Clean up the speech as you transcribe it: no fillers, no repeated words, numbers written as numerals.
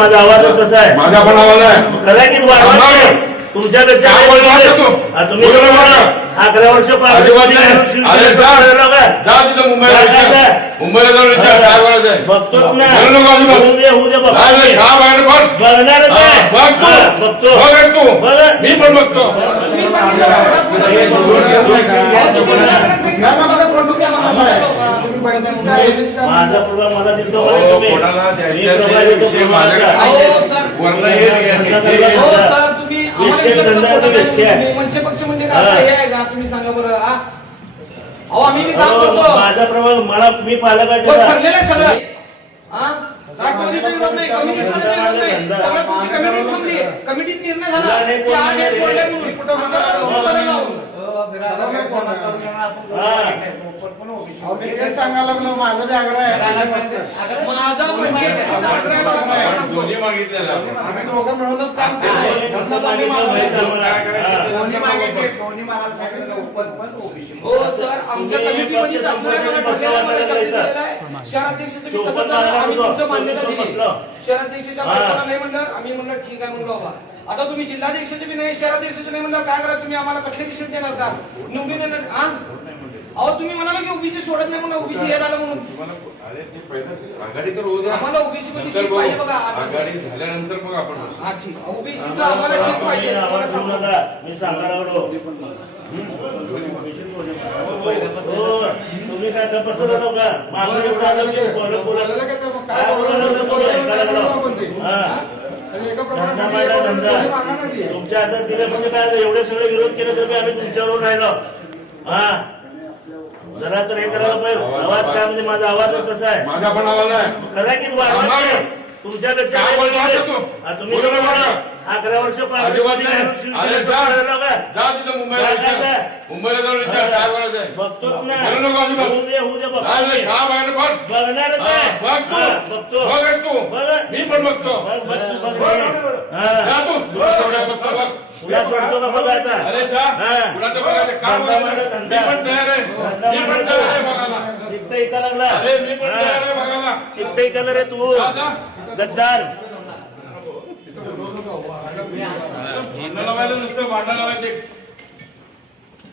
माझा आवाज कसा आहे? माझा पण आवाज आहे. खरं की तुमच्यापेक्षा तुम्ही 11 वर्ष मुंबईला जाऊन विचार काय करायचं आहे. बघतोच ना, होऊ दे बघणार बघतो तू, मी पण बघतो. माझा प्रभाव मला दिसतो. सांगा बरं. अहो आम्ही काम करतो. माझा प्रभाव मला मी पालकाच्या ठरलेलं सगळं राष्ट्रवादीचा विरोध नाही, कमिटीचा विरोध नाही, सगळं तुमची कमिटी थांबली. कमिटीत निर्णय झाला की आम्ही सोडले म्हणून सांगायला लागलो माझं बी आग्रह आहे. माझा दोन्ही मागितलेला आम्ही दोघं मिळूनच काम केलं. हो सर, आमच्या कमिटीमध्ये शहराध्यक्ष तुम्ही कसं झालं आम्ही तुमचं मान्यता दिली. शहराध्यक्षाच्या बाजूला नाही म्हणलं, आम्ही म्हणलं ठीक आहे म्हणलो बाबा. आता तुम्ही जिल्हाध्यक्षाचे बी नाही, शहराध्यक्षाचे नाही म्हणलं काय करा तुम्ही आम्हाला कसले विषय देणार का निवडून येणार? अहो तुम्ही म्हणाला की ओबीसी सोडत नाही म्हणून ओबीसी हे झालं म्हणून. आघाडी तर होऊ द्या, आम्हाला ओबीसी मध्ये सीट पाहिजे बघा. आघाडी झाल्यानंतर मग आपण हा ठीक, ओबीसीचं आम्हाला सीट पाहिजे. तुम्हाला सांगू नका, मी सांगायला लागलो. तुम्ही काय तपासत होतो का? तुमच्या हातात दिले म्हणजे काय एवढे सगळे विरोध केले तर आम्ही तुमच्यावर राहिलो. हा जरा तर हे करायला पाहिजे. आवाज काय म्हणजे माझा आवाज कसा आहे? माझा पण आवाज आहे. खरं की तुमच्यापेक्षा तुम्ही 11 वर्ष मुंबईला जाऊन विचार काय करायचं आहे. बघतोच ना, बघतो मी पण बघतो. तुला सोडतो का बघा आता? अरे जा कुणाचं बघायचं काम मी पण तयार आहे. मी पण तयार आहे बघायला. चित्त ऐका लागला. अरे मी पण तयार आहे बघायला. चित्त ऐकलं रे तू गद्दार. भांडण लावायला नुसतं भांडण लावायचे.